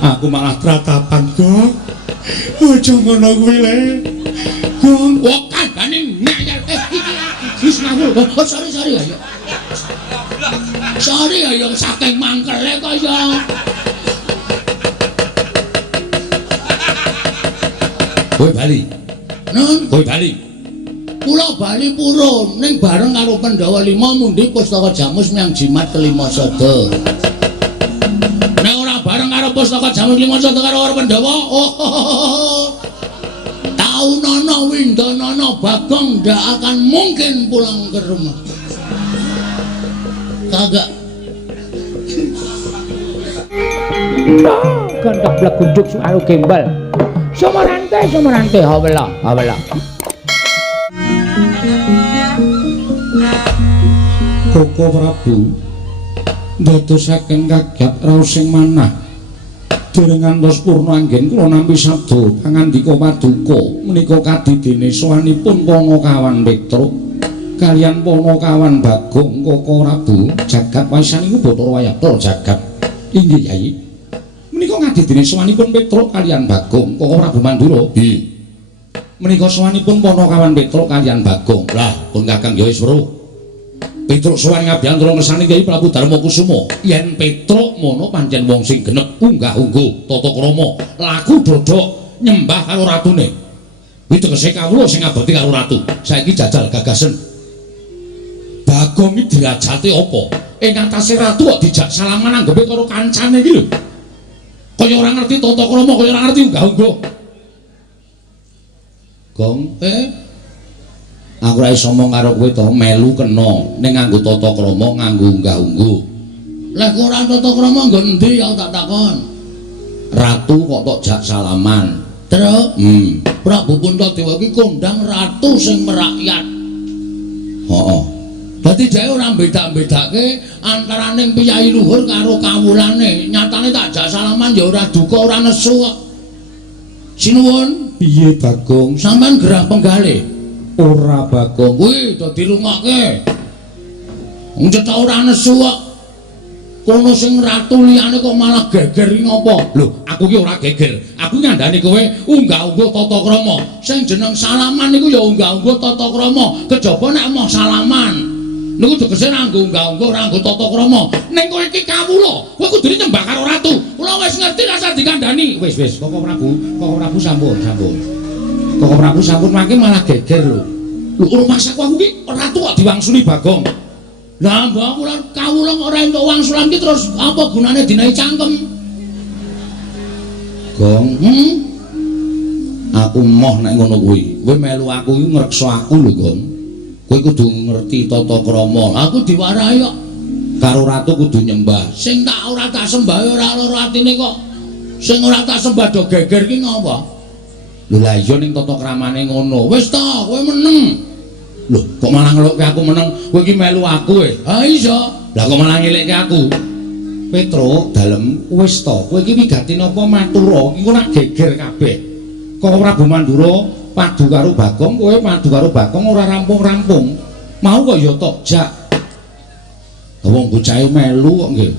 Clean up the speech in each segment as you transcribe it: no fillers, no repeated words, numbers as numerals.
Aku malah tratapan, Gong. Aja ngono kuwi le. Gong, kok kandhane ngayal. Wis ngawur. Oh, sorry ayo. Sorry ayo saking mangkele kaya. Kowe bali. Nun, kowe bali. Kula bali purun ning bareng karo Pandhawa 5 mundi Pustaka Jamus miang jimat kelima sada. Nek ora bareng karo Pustaka Jamus kelima sada karo Pandhawa, Taunana Windanana Bagong ndak akan mungkin pulang ke rumah. Kagak. Kandak blagunduk suaru gembal. Somarante, hawala. Koko Prabu ndadosaken kagat raosing manah dereng ngantos purna anggen kula nampi sabda pangandika paduka menika kadidene sowanipun Panakawan Petruk kaliyan Panakawan Bagong Koko Prabu jagat waisan iku Bathara Wayatra jagat inggih Yai menika kadidene sowanipun Petruk kaliyan Bagong Koko Prabu Mandura nggih menika sowanipun Panakawan Petruk kaliyan Bagong lah pun Kakang ya wis weruh Petruk sowan ngabiyantara ngersane Kyai Prabu Darmakusuma yen Petruk mono pancen wong sing genep unggah-ungguh tata krama laku dodok nyembah karo ratune kuwi tegese kawula sing aboti karo ratu saiki jajal gagasen Bagong iki derajate apa ing atase ratu kok dijak salaman anggepe karo kancane iki lho kaya ora ngerti tata krama kaya ora ngerti unggah-ungguh Gong aku ora iso ngomong karo kowe to melu kena ning nganggo tata krama nganggo unggah-ungguh. Lah kok ora tata krama nggo endi ya tak takon. Ratu kok tok jak salaman. Terus Prabu Puntadewa iki kondang ratu sing merakyat. Heeh. Dadi dhek ora bedak-bedake antaraning piyai luhur karo kawulane. Nyatane tak jak salaman ya ora duka ora nesu kok. Sinuwun, piye Bagong? Sampeyan gerah penggalih. Ora Bagong kuwi do dilungokke wong cetha ora nesu kok kono sing ratu liyane kok malah geger iki ngopo lho aku ki ora geger aku ngandani kowe unggah-ungguh tata krama sing jeneng salaman niku ya unggah-ungguh tata krama kejaba nek moh salaman niku tegese nganggo unggah-ungguh ora nganggo tata krama ning kowe iki kawula kowe kudu nyembah karo ratu kula wis ngerti rasa dikandani wis Koko Prabu sampun Koko Prabu sampun mangke malah geger lho. Lho rumasaku aku ki ratu kok diwangsuli Bagong. Lah mbok kawula ora entuk wangsulan ki terus apa gunane dinahi cangkem? Gong, aku moh nek ngono kuwi. Kowe melu aku iki ngrekso aku lho, Gong. Kowe kudu ngerti tata krama. Aku diwarahi kok. Karo ratu kudu nyembah. Sing tak ora tak sembah ora loro atine kok. Sing ora tak sembah do geger ki ngopo? Lho lah iya ning tata kramane ngono. Wis ta, kowe meneng. Lho, kok malah ngelukke aku meneng? Kowe iki melu aku Ha iya. Lah kok malah ngelekke aku? Petruk, dalem wis ta. Kowe iki wigati napa matura? Iki kok nak geger kabeh. Kok Prabu Mandura padu karo Bagong, kowe padu karo Bagong ora rampung-rampung. Mau kok ya tok jak. Wong bocahe melu kok nggih.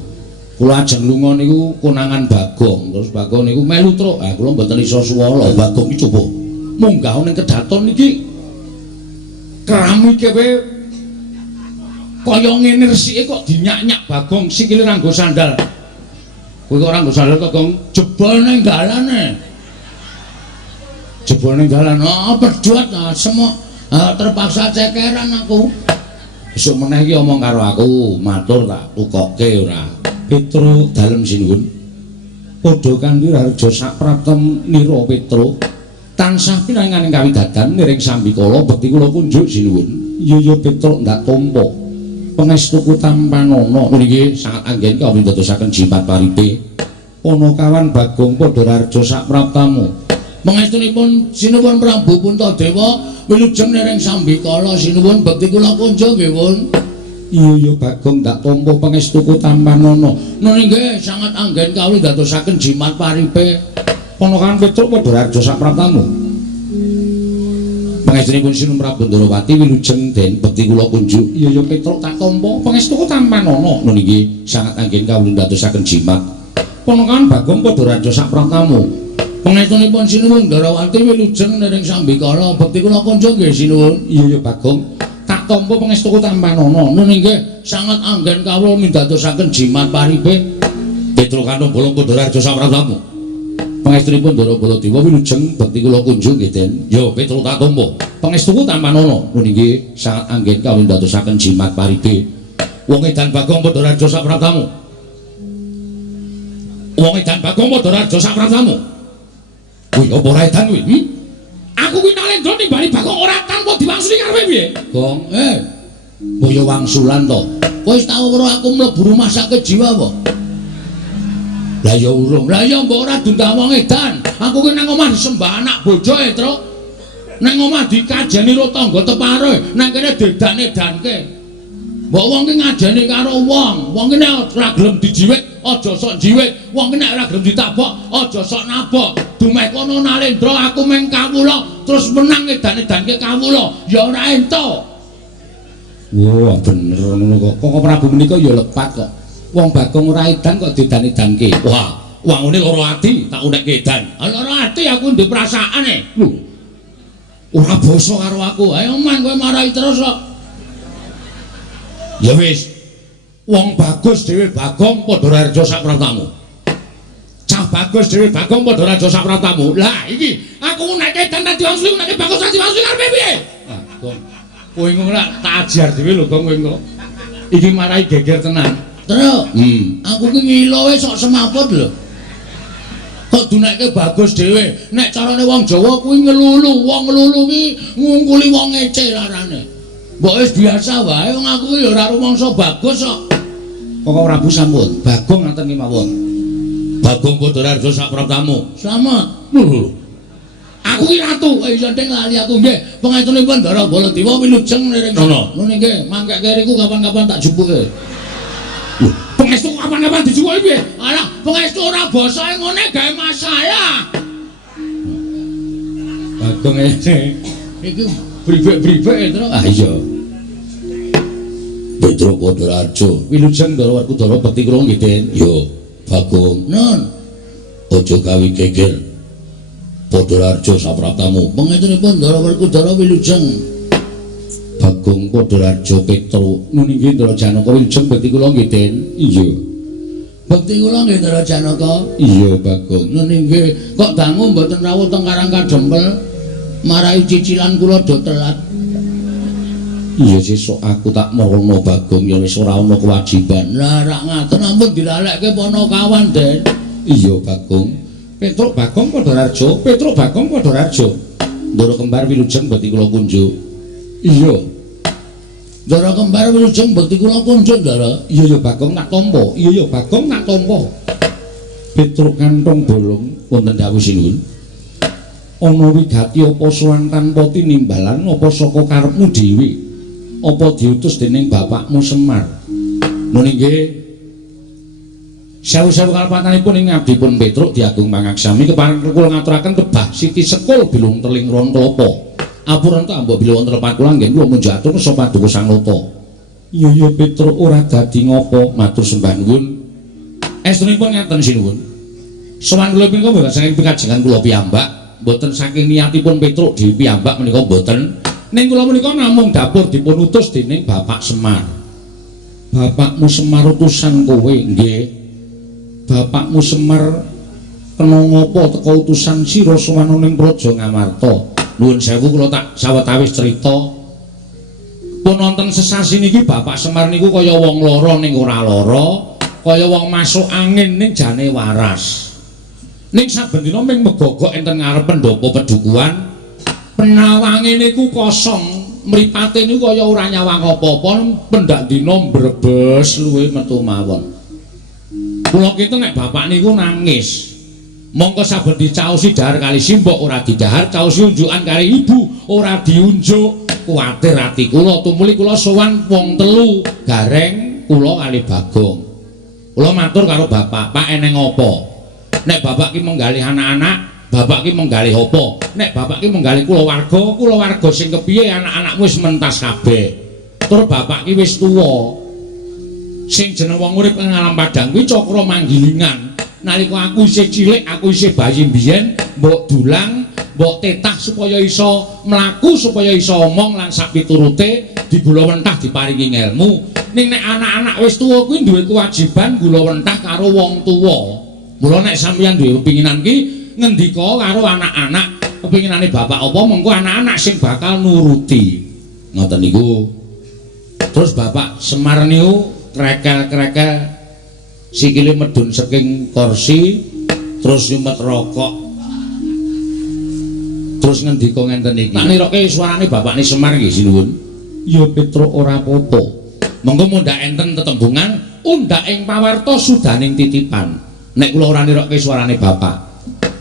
Kula ajeng lunga niku konangan Bagong, terus Bagong niku melu truk. Ah kula mboten iso suwala. Bagong iki coba munggah ning kedaton iki. Keramike kowe kaya ngene resike kok dinyak-nyak Bagong sikile nganggo sandal. Kowe kok ora nganggo sandal kok Gong jebol ning dalane. Jebol ning dalan. Pedhot semok terpaksa cekeran aku. Besok meneh iki omong karo aku, matur tak tukokke ora. Petruk dalem sinuwun padha kanthi harja sapraptem nira Petruk tansah pinanganing kawidadan miring sambikala bekti kula kunjuk sinuwun iya Petruk ndak tampa pangestuku tampanana niki sangat anggen kawula dadosaken jimat paripe Panakawan Bagong padha harja sapraptamu pangestunipun sinuwun Prabu Puntadewa wilujeng miring sambikala sinuwun bekti kula kunjuk nggih pun iya Bagong ndak tampa pangestuku tampanana. Nggih sangat anggen kawula dadosaken jimat paripe. Panakawan Petruk padha harja sapraptamu. Pangestunipun Sinum Prabu Ndarawati wilujeng den bekti kula kunjuk. Iya Petruk tak tampa pangestuku tampanana. Nggih sangat anggen kawula dadosaken jimat. Ponokan Bagong padha raja sapratamu. Pangestunipun sinuwun Ndarawati wilujeng nering sambikala bekti kula kanca nggih sinuwun. Iya Bagong. Tak tampa pangestuku tampanana. Nun inggih sanget anggen kawula mindadosaken jimat paripe. Petruk Kanung Bolong padha raja sapratamu. Pangestunipun Ndara Baladewa wilujeng bekti kula kunjung nggih Den. Ya Petruk tak tampa. Pangestuku tampanana. Nun inggih sanget anggen kawula mindadosaken jimat paripe. Wong edan Bagong padha raja sapratamu. Wong edan Bagong padha raja sapratamu. Kuwi apa ora edan kuwi? Aku kuwi nalendra nimbali Bagong ora tanpa diwangsuli karepe piye? Gong, boyo wangsulan to. Kowe wis tau weruh aku mlebu rumah sakit jiwa apa? Lah ya urung. Lah ya mbok ora dundang wong edan. Aku kuwi nang omah disembah anak bojoe, Tru. Nang omah dikajeni karo tangga tepare, nang kene dedan-edanke. Mbok wong ki ngajeni karo wong ki nek ora gelem dijiwit aja sok jiwit, wong ki nek ora gelem ditabok aja sok nabok. Dumeh kono nalendra aku meng kawula terus menang edan-edanke kawula ya ora entuk. Wah bener ngono kok. Kok Prabu menika ya lepat kok. Wong Bagong ora edan kok didan-edanke. Wah, wangune lara ati tak unekke edan. Lara ati aku ndek perasaane. Lho. Ora basa karo aku. Ayo man kowe marahi terus kok. Ya wis. Wong bagus dhewe Bagong padha raja sapratamu. Cah bagus dhewe Bagong padha raja sapratamu. Lah iki aku nek edan tak diwangsuli nek bagus tak diwangsuli karepe piye? Ah, Gong. Kowe ngono lak tak ajar dhewe lho Gong kowe engko. Iki marahi geger tenan. Terus, aku ki ngilo wis sok semaput lho. Kok dunekke bagus dhewe. Nek carane wong Jawa kuwi ngelulu, wong ngelulu ki ngungkuli wong ece larane. Mbok wis biasa wae wong aku ya ora rumangsa bagus kok. Kok Prabu sampun, Bagong ngaten ki mawon. Bagong padha raja sapratamu. Slamet. Lho. Aku ki ratu, iya ndeng lali aku nggih. Pengaturipun Ndara Baladewa wilujeng nering sono. Ngono nggih, mangkake riku kapan-kapan tak jupuke. Lho, pengestu kapan-kapan dijupuke piye? Alah, pengestu ora basae ngene gawe masalah. Bagong iki bribek-bribek terus. Ah iya. Petruk padha raja wilujeng Ndara Werkudara bekti kula nggih Den. Yo, Bagong. Nun. Aja gawe geger. Padha raja sapratamu. Pengetunipun Ndara Werkudara wilujeng. Bagong padha raja Petruk. Nun inggih Ndara Janaka wilujeng bekti kula nggih Den. Iya. Bekti kula nggih Ndara Janaka. Iya Bagong. Nun inggih kok dangu mboten rawuh teng Karang Kadempel. Marahi cicilan kula do telat. Iya sesuk aku tak merono Bagong ya wis ora ana kewajiban. Lah rak ngaten ampun dilalekke Panakawan Den. Iya Bagong. Petruk Bagong padha raja, Petruk Bagong padha raja. Ndara kembar wilujeng bekti kula kunjuk. Iya. Ndara kembar wilujeng bekti kula kunjuk, Ndara. Iya ya Bagong tak tampa. Iya ya Bagong tak tampa. Petruk Kantong Bolong wonten dawuh sinuwun. Ana wigati apa sowan tanpa tinimbalan apa saka karepmu dhewe? Apa diutus dening bapakmu Semar? Nun inggih sewu-sewu kalpatanipun ing abdipun Petruk Diagung Pangaksami kepareng kula ngaturaken kebah Siti Sekul bilung teling ron klapa. Apurenta mbok bila wonten lepat kula nggih kula munjuk atur sapa Paduka Sang Nata. Iya ya Petruk ora dadi ngopo matur sembah nuwun. Estunipun ngaten sinuwun. Sowan kula punika mboten saking pikajengan kula piyambak, mboten saking niatipun Petruk dhewe piyambak menika mboten. Ning kula menika namung dapur dipun utus dening Bapak Semar. Bapakmu Semar utusan kowe nggih. Bapakmu Semar kena ngopo teka utusan sira sowan ning Praja Ngamarta. Nuwun sewu kula tak sawetawis crita. Pun wonten sesasi niki Bapak Semar niku kaya wong lara ning ora lara, kaya wong masuk angin ning jane waras. Ning saben dina ming megogok enten ngarep pendopo pedukuhan. Penawange niku kosong, mripate niku kaya ora nyawang apa-apa, pendak dina mbrebes luwe metu mawon. Kula kita nek bapak niku nangis. Mongko saben dicaosi dahar kali simbok ora didahar, caosi unjukan kali ibu ora diunjuk. Kuwatir ati kula tumuli kula sowan wong telu, Gareng, kula kali Bagong. Kula matur karo bapak, "Pak eneng apa? Nek bapak ki menggalih anak-anak, bapak ki menggalih apa? Nek bapak ki menggalih kulawarga sing kepiye anak-anakmu wis mentas kabeh. Tur bapak ki wis tuwa. Sing jeneng wong urip ing alam padang kuwi cakra manggilingan. nalika aku isih cilik, aku isih bayi biyen, mbok dulang, mbok tetah supaya iso mlaku, supaya iso omong lan sak piturute digula wentah diparingi ngelmu. Ning nek anak-anak wis tuwa kuwi duwe kewajiban gula wentah karo wong tuwa. Mula nek sampeyan duwe kepinginan ki ngendika karo anak-anak kepinginane bapak apa mengko anak-anak sing bakal nuruti. Ngoten niku. Terus Bapak Semar niku krekel-krekel sikile medun saking kursi terus nyumet rokok. Terus ngendika ngenten iki. Tak niroke suarane bapakne Semar nggih sinuwun. Ya Petro ora apa-apa. Mengko mundhak enten tetembungan undhak ing pawarta sudaning titipan. Nek kula ora niroke suarane bapak.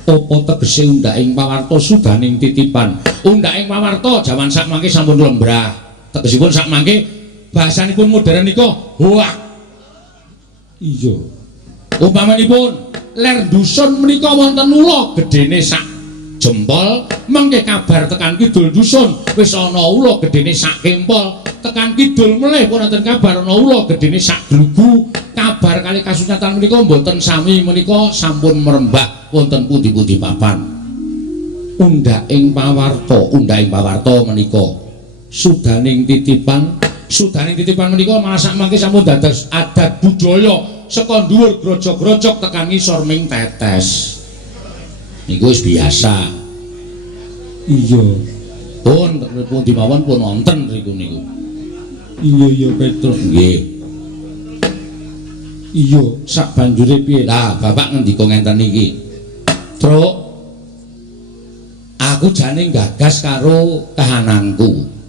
Apa tegese undhak ing pawarta sudaning titipan. Undhak ing pawarta jaman sakmangke sampun lembrah. Tegesipun sakmangke bahasanipun modern nika hoak. Iya. Umpamanipun ler dusun menika wonten ula gedene sak jempol, mengke kabar tekan kidul dusun wis ana ula gedene sak kempol, tekan kidul melih pun wonten kabar ana ula gedene sak glugu. Kabar kali kasunyatan menika mboten sami menika sampun merembah wonten pundi-pundi papan. Undhak ing pawarta menika sudaning titipan. Sudaning titipan menika malah sakmangke sampun dados adat budaya saka dhuwur grojok-grojok tekan ngisor ming tetes. Niku wis biasa. Iya. Pun dimawon pun wonten riku niku. Iya Petrus. Nggih. Iya, sak banjure piye? Lah, Bapak ngendika ngenten iki. Truk. Aku jane gagas karo kahananku.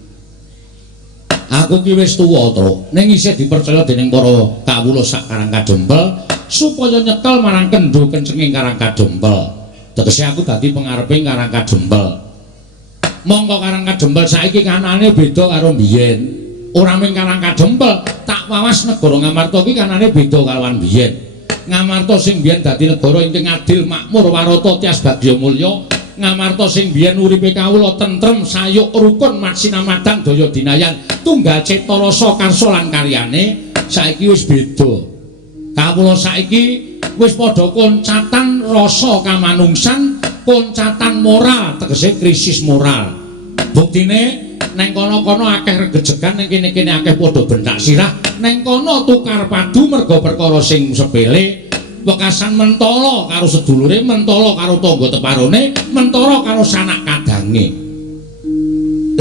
Aku ki wis tuwa, Truk. Ning isih dipercaya dening para kawula sak Karang Kadempel supaya nyekel marang kendho kencenging Karang Kadempel. Tegese aku dadi pengareping Karang Kadempel. Monggo Karang Kadempel saiki kanane beda karo biyen. Ora mung Karang Kadempel, tak wawas negara Ngamarta ki kanane beda kalawan biyen. Ngamarta sing biyen dadi negara ingkang adil, makmur, warata, tias bagya mulya. Ngamarta sing biyen uripe kawula tentrem, sayuk, rukun, matsinamadang, daya dinayan, tunggal cipta rasa karsa lan karyane saiki wis beda. Kawula saiki wis padha koncatan rasa kamanungsan, koncatan moral, tegese krisis moral. Buktine neng kono-kono akeh regejegan, neng kene-kene akeh padha bentak sirah, neng kono tukar padu merga perkara sing sepele. Wekasan mentala karo sedulure, mentala karo tangga teparone, mentara karo sanak kadange.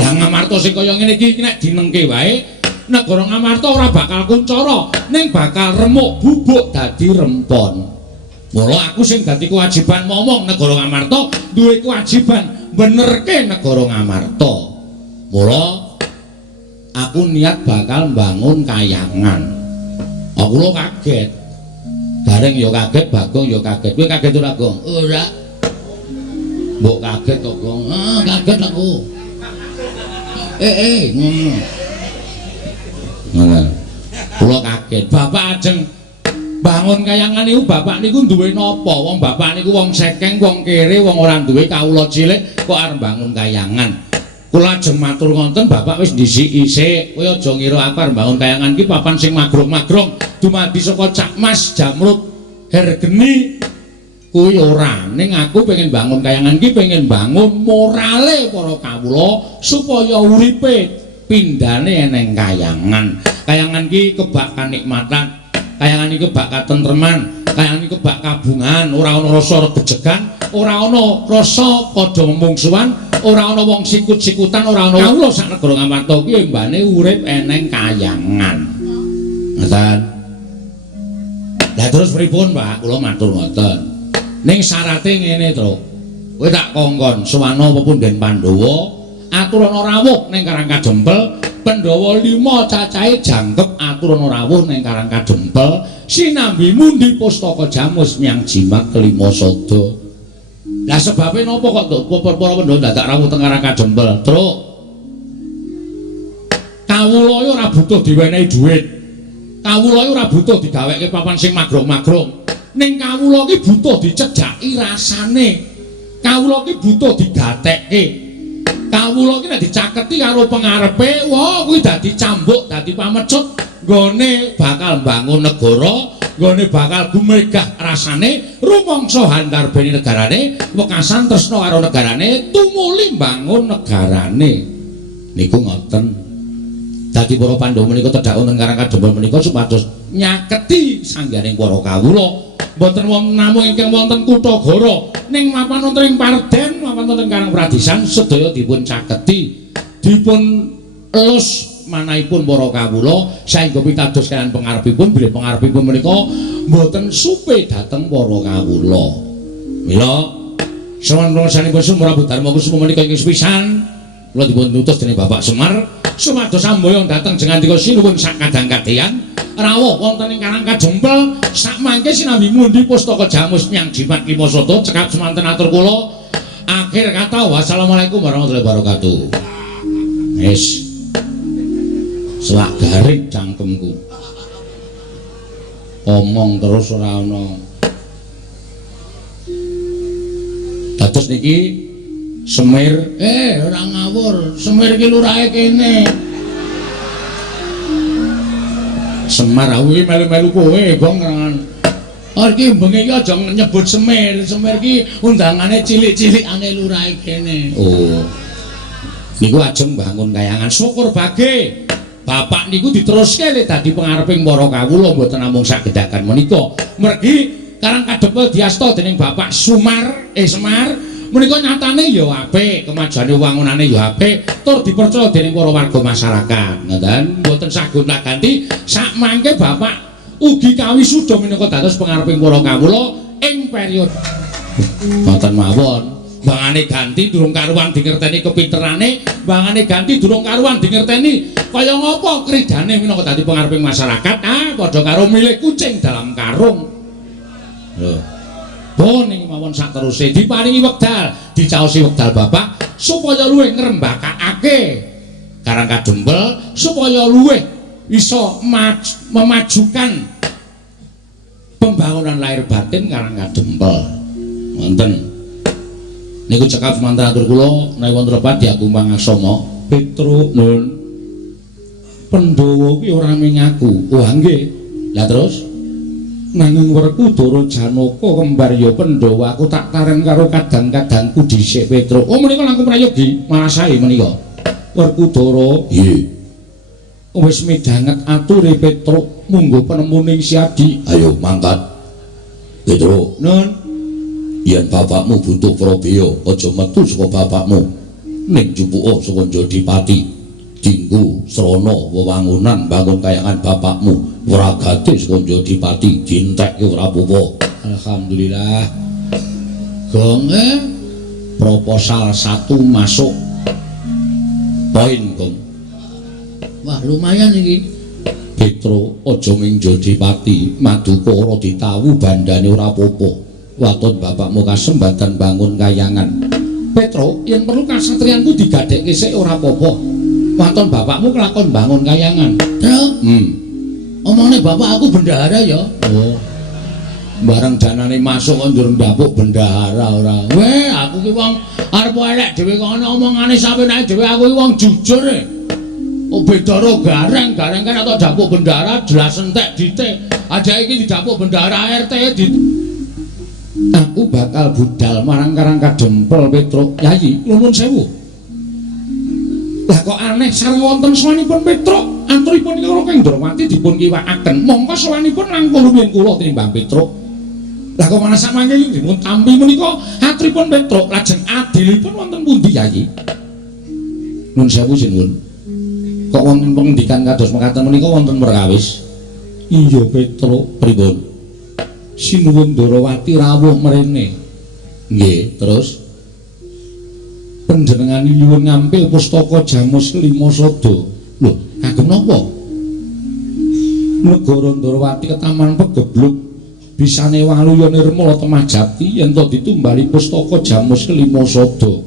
Lah Ngamarta sing kaya ngene iki nek dinengke wae, negara Ngamarta ora bakal kuncara, ning bakal remuk bubuk dadi rempon. Mula aku sing dadi kewajiban momong negara Ngamarta duwe kewajiban benerke negara Ngamarta. Mula aku niat bakal mbangun kayangan. Aku lho kaget. Gareng ya kaget, Bagong ya kaget. Kowe kaget ora, Gong? Ora. Mbok kaget kok, Gong. Ah, kaget aku. Ngono. Ngono. Kula kaget. Bapak ajeng bangun kayangan niku, bapak niku duwe napa? Wong bapak niku wong sekeng, wong kere, wong ora duwe kawula cilik kok arep bangun kayangan. Kula ajeng matur ngoten, bapak wis ndisiki sik. Kowe aja ngira aku arep bangun kayangan iki papan sing magrong-magrong. Dumadi saka Cak Mas Jamrut Hergeni kuwi ora. Ning aku pengen bangun kayangan iki pengen bangun morale para kawula supaya uripe pindhane eneng kayangan. Kayangan iki kebak kanikmatan, kayangan iki kebak katentreman, kayangan iki kebak kabungan, ora ana rasa regejegan, ora ana rasa padha memungsuhan, ora ana wong sikut-sikutan, ora ana kawula sak negara Ngamarta iki mbane urip eneng kayangan. Ngoten. Lah terus pripun, Pak? Kula matur ngoten. Ning syarate ngene, Truk. Kowe tak kongkon suwana pepunden Pandhawa, aturana rawuh ning Karang Kadempel, Pandhawa 5 cacahe jangkep aturana rawuh ning Karang Kadempel, sinambi mundi pustaka jamus miang jimat kelima sada. Lah sebabe napa kok para Pandhawa dadak rawuh teng Karang Kadempel, Truk? Kawula ora butuh diwenehi dhuwit. Kawula ora butuh digaweke papan sing magrong-magrong. Ning kawula iki butuh dicedhaki rasane. Kawula iki butuh digatekke. Kawula iki nek dicaketi karo pangarepe, wah kuwi dadi cambuk, dadi pamecut nggone bakal mbangun negara, nggone bakal gumegah rasane rumangsa handarbeni negarane wekasan tresna karo negarane tumuli mbangun negarane niku ngoten dadi para Pandhawa menika tedhak wonten Karang Kadempel menika supados nyaketi sangganing para kawula mboten wonten namung ingkang wonten Kutagara ning mapan wonten ing Parden mapan wonten Karang Pradisan sedaya dipun caketi dipun elus manahipun para kawula saengga pitados kaliyan pangarepipun bilih pangarepipun menika mboten supe dhateng para kawula. Mila sawan rasanipun Sumrabu Darma Kusuma menika ing sepisan kula dipun tutus dening Bapak Semar sumados samboyo dhateng jengantika sinuwun sak kadang-kadheyan rawuh wonten ing Karang Kadempel sak mangke sinambi mundi pustaka Jamus Nyang Jimat Kimasada cekap semanten atur kula akhir kata wassalamualaikum warahmatullahi wabarakatuh. Wis selak garing cangkemku omong terus ora ana dados niki Semir ora ngawur Semir ki lurahe kene Semar kuwi melu-melu kowe gong kan iki bengi iki aja nyebut Semir Semir ki undangane cilik-cilikane lurahe kene oh niku ajeng bangun kayangan syukur bage Bapak niku diteruske le dadi pangareping para kawula mboten namung sagedakan menika. Mergi Karang Kadempel diasta dening Bapak Semar menika nyatane ya apik, kemajane wangunane ya apik, tur dipercaya dening para warga masyarakat. Ngoten, mboten saged ganti sak mangke Bapak ugi kawisuda menika dados pangareping para kawula ing periode mboten mawon. Bangane ganti durung karuan dingerteni kepinterane, bangane ganti durung karuan dingerteni kaya ngapa kridane minangka dadi pangareping masyarakat, padha karo milih kucing dalam karung. Lho. Boning mawon sateruse diparingi wekdal, dicaosi wekdal Bapak supaya luwih ngrembakake Karang Kadempel, supaya luwih bisa memajukan pembangunan lahir batin Karang Kadempel. Wonten niku cekap semanten atur kula menawi wonten lepat diakumbang asama Petro Nun Pandhawa kuwi ora mengaku. Oh nggih. Lah terus nanging Werkudara Janaka kembar ya Pandhawa aku tak taren karo kadang-kadangku dhisik Petro. Oh menika langkung prayogi malah sae menika. Werkudara nggih. Wis midhanget ature Petro munggo penemuning Siadi. Ayo mangkat. Petro. Nun yen bapakmu butuh probaya aja metu saka bapakmu ning jupuka saka Jodipati dinggo srana wewangunan bangun kayangan bapakmu ora gate saka Jodipati dientekke ora apa-apa. Alhamdulillah Gong proposal 1 masuk poin Gong. Wah lumayan iki Petro aja ning Jodipati Madukara ditawu bandane ora apa-apa. Waton bapakmu kasembatan bangun kayangan Petro yang perlu kasatrianku digadekke sik ora apa-apa. Waton bapakmu kelakon bangun kayangan. Omongane bapak aku bendahara ya. Oh. Bareng danane masuk kok njur ndapuk bendahara ora. Weh, aku ki wong arep elek dhewe kono omongane sawenake dhewe aku ki wong jujur. Oh beda karo gareng kan atau dapuk bendahara jelas entek dite. Aja iki didapuk bendahara RT di aku bakal budal marang Karang Kadempel Petro. Yayi, nuwun sewu. Lah kok aneh sareng wonten sawanipun Petro, aturipun karo Kang Ndrawati dipun kiwakaken. Mongko sawanipun langkung rumiyin kula tinimbang Petro. Lah kok ana samangke dipun tampi menika aturipun Petro, lajeng adilipun wonten pundi Yayi? Nuwun sewu sinuwun. Kok wonten pengendikan kados mekaten menika wonten perkawis? Iya Petro, pripun? Sinuwun Ndrawati rawuh mrene. Nggih, terus panjenengan nyuwun ngampil pustaka Jamus Limasada. Lho, kagem napa? Negara Ndrawati ketaman pegebluk bisane waluya nirmala temajati yen to ditumbali pustaka Jamus Limasada.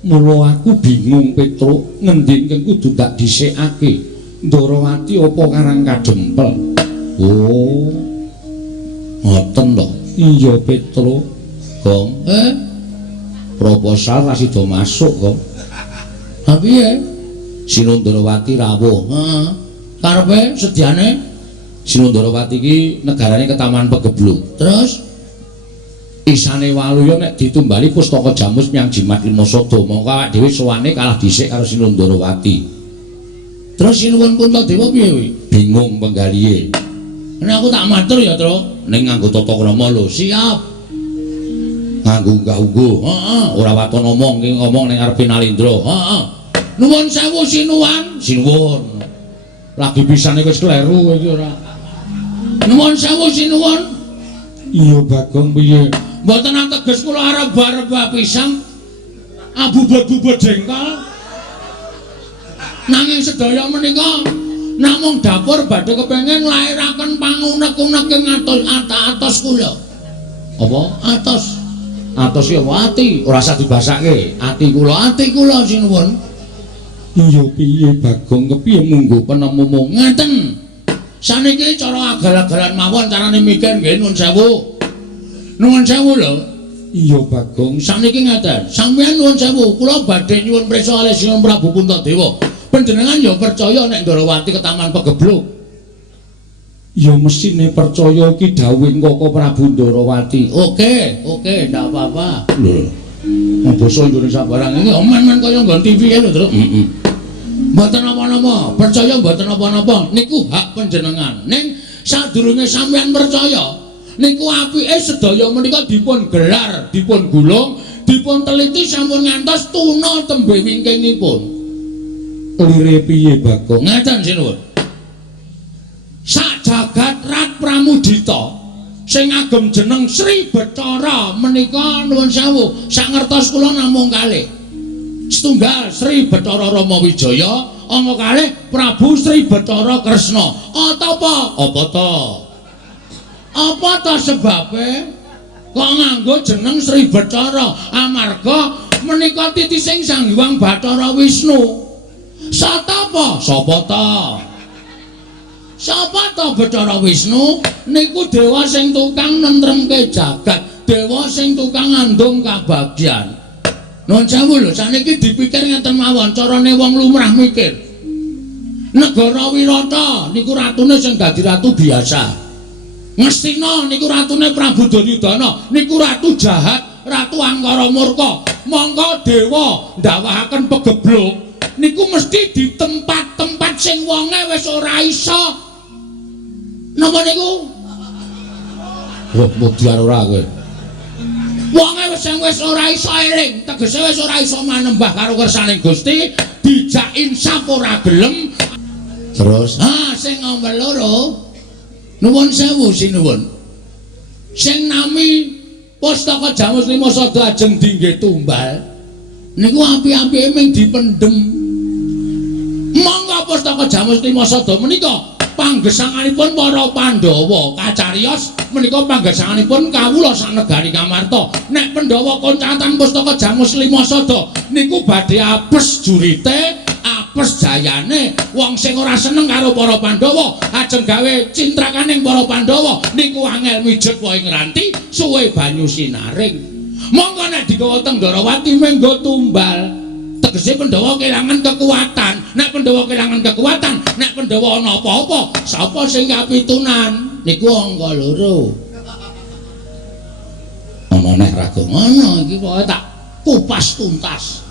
Mula aku bingung Petro, ngendi ingkang kudu tak dhisikake? Ndrawati apa Karang Kadempel? Oh. Ngoten lho. Iya Petro. Gong. Proposal ra sida masuk, Gong. Ha piye? Sinun Ndrawati rawuh. Heeh. Karepe sediane Sinundarawati iki negarane Ketaman Pegebluk. Terus isane Waluya nek ditumbali pustaka Jamus Myang Jimat Limasada, mongko awak dhewe sowane kalah dhisik karo Sinundarawati. Terus sinuwun Puntadewa piye kuwi? Bingung penggalihe. Nek aku tak matur ya, Tru, ning nganggo tata krama lho. Siap. Nganggo unggah-ungguh. Heeh, ora waton ngomong, ki ngomong ning ngarepe Nalindra. Heeh. Nuwun sewu sinuwun. Sinuwun. Lagi pisane wis kleru iki ora. Nuwun sewu sinuwun. Iya Bagong piye? Mboten ateges kula arep-arep pisang. Abubut-bubut jengkol. Nanging sedaya menika namung dapur badhe kepengin nglairaken pangunek-unek ing atos kula. Apa? Atos. Atos ya ati, ora usah dibasake. Ati kula sinuwun. Iya piye Bagong kepiye munggo penemumu ngaten. Saniki cara agal-agalan mawon carane mikir nggih nuwun sewu. Nuwun sewu lho. Iya Bagong, saniki ngaten. Sampeyan nuwun sewu, kula badhe nyuwun prisa kalih Sinten Prabu Puntadewa. Panjenengan ya percaya nek Ndarawati Ketaman Pegebluk. Ya mesine percaya iki dawuhing Kaka Prabu Ndarawati. Oke, ndak apa-apa. Lho. Basa Indonesia barang iki omen-omen kaya nggon TV lho, Tru. Heeh. Mboten apa-apa, percaya mboten apa-apa. Niku hak panjenengan. Ning sadurunge sampeyan percaya, niku apike sedaya menika dipun gelar, dipun gulung, dipun teliti sampun ngantos tuna tembe wingkingipun. Lire piye Bagong? Ngaten sinuwun. Sak jagat Rat Pramudita sing agem jeneng Sri Bathara menika nuwun sewu, sak ngertos kula namung kalih. Setunggal Sri Bathara Rama Wijaya, ana kalih Prabu Sri Bathara Kresna. Apa to? Apa to sebabe kok nganggo jeneng Sri Bathara? Amarga menika titising Sang Hyang Bathara Wisnu. Sapa to Bathara Wisnu niku dewa sing tukang nentremke jagat, dewa sing tukang ngandung kabagyan. Nuwun sewu lho, saniki dipikir ngeten mawon carane wong lumrah mikir. Negara Wirata niku ratune sing dadi ratu biasa. Ngastina niku ratune Prabu Duryudana, niku ratu jahat, ratu angkara murka. Monggo dewa ndawahaken Pegebluk niku mesti di tempat-tempat sing wonge wis ora iso. Napa niku? Wah, mudhar ora kowe. Wonge wis ora iso eling, tegese wis ora iso manembah karo kersaning Gusti, dijak insaf ora gelem. Terus, sing nomor loro. Nuwun sewu sinuwun. Sing nami Pustaka Jamus Limasada ajeng dinggih tumbal. Niku api-apike ming dipendhem. Monggo Pustaka Jamus Limasada menika panggesanganipun para Pandhawa kacariyos menika panggesanganipun kawula sak negari Kamarta. Nek Pandhawa koncatan Pustaka Jamus Limasada niku badhe apes jurite, apes jayane. Wong sing ora seneng karo para Pandhawa ajeng gawe cintrakaning para Pandhawa niku angel mijet wae ngranti suwe banyu sinaring. Monggo nek digawa teng Ndarawati menggo tumbal. Tegese Pandhawa kelangan kekuatan. Nek Pandhawa kelangan kekuatan, nek Pandhawa ana apa-apa, sapa sing kapitunan? Niku angka 2. Ana neh Ragong. Ana iki pokoke tak kupas tuntas.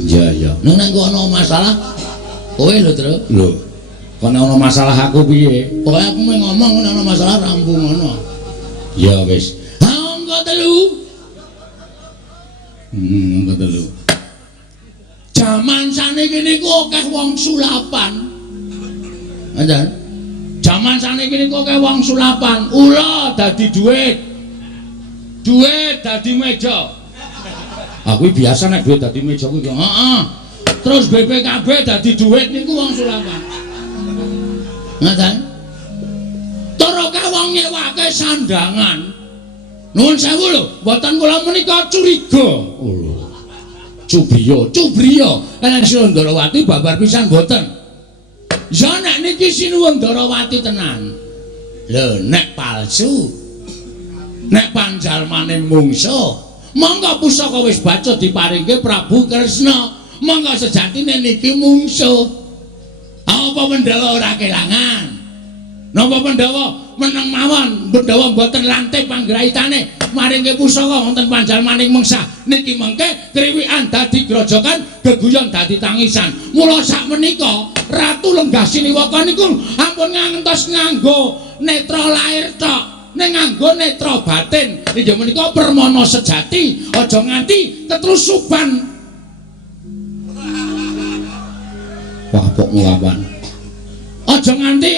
Iya. Nek ana masalah kowe lho, Tru. Lho. Kok ana masalah aku piye? Pokoke aku mung ngomong nek ana masalah rampung ngono. Ya wis. Ha angka 3. Angka 3. Jaman saniki niku akeh wong sulapan. Ngaten. Jaman saniki niku akeh wong sulapan. Ula dadi dhuwit. Dhuwit dadi meja. Aku biasa nek dhuwit dadi meja kuwi. Heeh. Terus BPKB dadi dhuwit niku wong sulapan. Ngaten. Terus wong nyewake sandangan. Nuwun sewu lho, mboten kula menika curiga. Cubriya ana Ndarawati babar pisan mboten. Ya nek niki sinuwun Ndarawati tenan. Lho nek palsu, nek panjalmane mungsuh, monggo pusaka wis baca diparingke Prabu Kresna. Monggo sejatine niki mungsuh. Apa Pandhawa ora kelangan? Napa Pandhawa meneng mawon Pandhawa mboten lantip panggraitane maringke pusaka wonten panjalmaning mengsah niki mengke kriwikan dadi grojogan geguyon dadi tangisan mula sakmenika Ratu Lenggah Siniwaka niku ampun ngantos nganggo netra lair tok ning nganggo netra batin inggih menika permana sejati aja nganti ketrusuban wapok mulawan aja nganti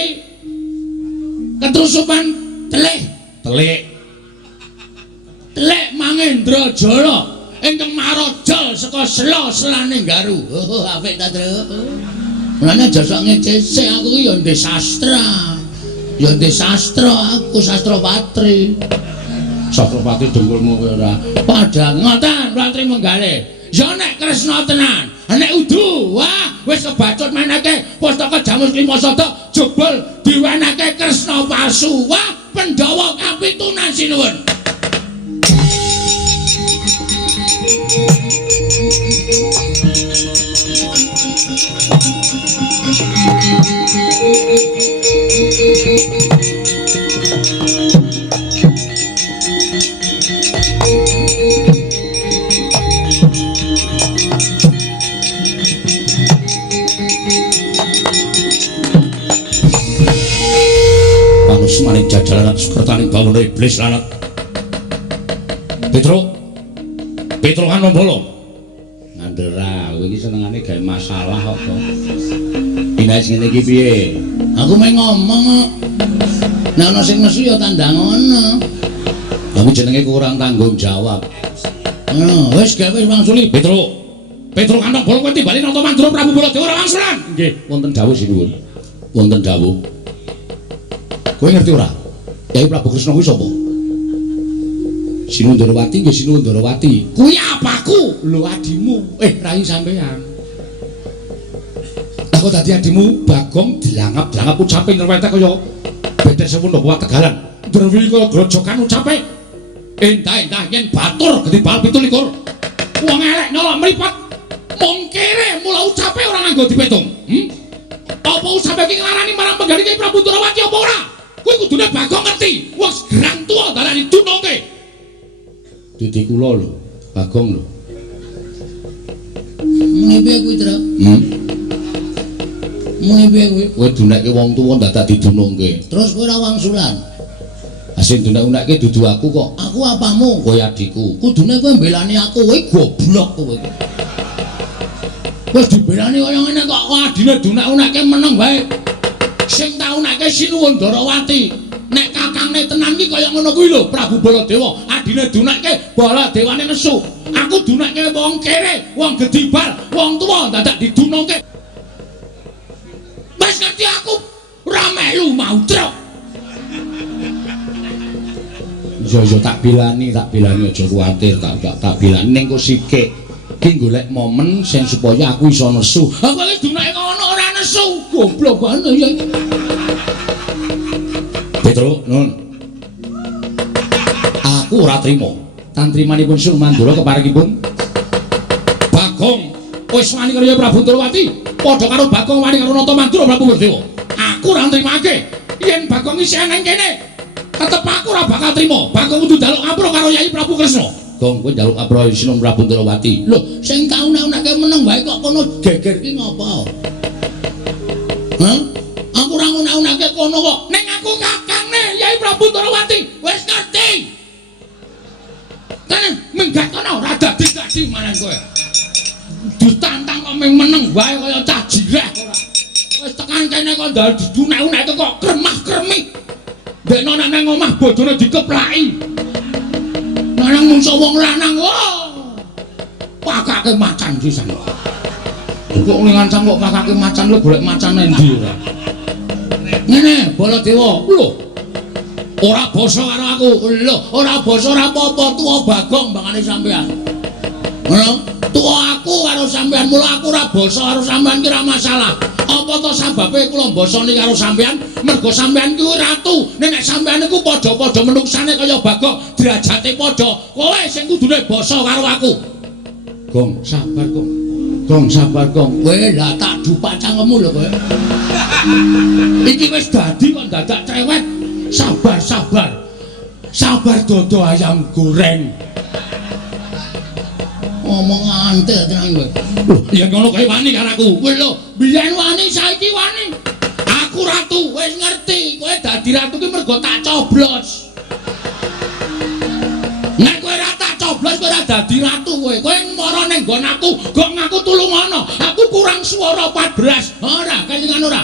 ketrusupan telik Mangendra Jala ingkang marajal saka sela-selane Garu. Oh, apik ta, Tru. Mulane aja sok ngecese aku ki ya ndek sastra. Ya ndek sastra, aku sastra patri. Sastra patri dengkulmu kowe ora. Padha ngoten, patri menggalih. Ya nek Kresna tenan, nek udu, wah wis kebacut menake pustaka Jamus Klimasada jebul diwenehke Kresna palsu. Wah, Pandhawa kapitunan sinuwun. Maning jajalan sekretaning balune iblis lanat. Petro Anombolo. Ngandera, kowe iki senengane gawe masalah kok. Pinas ngene iki piye? Aku meh ngomong kok. Nek ana sing nesu ya tandang ngono. Kamu jenenge kurang tanggung jawab. Wis gawe wangsuli Petro Anombolo kowe timbali nata Mandura Prabu Baladewa ora wangsulan. Nggih, wonten dawuh sinuwun. Wonten dawuh. Kowe ngerti ora? Kyai Prabu Kresna kuwi sapa? Sinuwun Darawati nggih Sinuwun Darawati. Kuwi apaku? Lho adimu. Rai sampean. Aku dadi adimu Bagong dilangap-langap ucape ngerwetek kaya betes Sewundaka Tegalan. Drewi kaya grojokan ucape. Entah-entah yen batur gedhe bal 17. Wong elek nyolok mripat. Mung kere mula ucape ora nganggo dipetung. Apa ucape iki nglarani marang penggali Kyai Prabu Darawati apa ora? Kuwi kudune Bagong ngerti. Wong gerang tuwa darani dunungke. Dadi kula lho, Bagong lho. Mune piye kuwi, Tru? Mune piye kuwi? Kowe dunekke wong tuwa dadak didunungke. Terus kowe ora wangsulan. Sing dunek-unekke dudu aku kok. Aku apamu? Kowe adikku. Kudune kowe mbelani aku, kowe goblok kowe. Wis dibelani kaya ngene kok adine dunek-unekke meneng wae. Sing tau nekke Sinuwun Darawati. Nek kakangne tenan iki kaya ngono kuwi lho, Prabu Baladewa. Adine dunekke Baladewane nesu. Aku dunekke wong kere, wong gedibal, wong tuwa dadak didunungke. Wis ngerti aku ora melu mau truk. Ya tak bilani aja kuwatir, tak bilani ning kok sikik. Ki golek momen sing supaya aku iso nesu. Aku wis duneke ngono ora nesu. Goblok banget ya. Petro, nun. Aku ora trima. Tan trimanipun Sur Mandura keparengipun. Bagong wis wani karo Prabu Darawati, padha karo Bagong wani karo Nata Mandura Prabu Baladewa. Aku ora nrimake yen Bagong isih ana ing kene. Tetep aku ora bakal trima. Bagong kudu njaluk ngapura karo Yai Prabu Kresna. Gong kowe njaluk ngapura Sinuwun Prabu Darawati. Lho, sing tau nek meneng wae kok kono geger ki ngopo? Hah? Aku ora ngono-onake kono kok. Ning aku kakangne Yai Prabu Darawati. Wis ngerti. Tenan minggat kono ora dadi malah kowe. Ditantang kok ming meneng wae kaya cah jireh ora. Wis tekan kene kok ndal dunek-uneke kok kremah-kremih. Dekno nek nang omah bojone dikeplaki. Nang mungsu wong lanang, wah. Pakake macan sisan. Kok ngancam kok pakake macan lho golek macan endi ora. Ngene, Baladewa, lho. Ora basa karo aku. Lho, ora basa ora apa-apa tuwa Bagong bangane sampean. Ngono, tuwa aku karo sampean, mula aku ora basa karo sampean ki ora masalah. Apa to sababe kula mbasani karo sampean? Mergo sampean kuwi ratu. Nek sampean niku padha-padha menuksane kaya Bagong, derajate padha. Kowe sing kudune basa karo aku. Gong, sabar, Gong. Gong sabar Gong. Kowe lah tak dupak cangkemmu lho kowe. Iki wis dadi kok dadak cewek. Sabar. Sabar dodo ayam goreng. Ngomong antek tenan kowe. Lho, yen ngono kowe wani karo aku. Kowe lho, biyen wani saiki wani. Aku ratu, wis ngerti. Kowe dadi ratu ki mergo tak coblos. Nek kowe ora tak coblos kowe ora dadi ratu kowe. Kowe mara ning nggon aku, gok ngaku tulungono. Aku kurang swara 14. Ora, kelingan ora.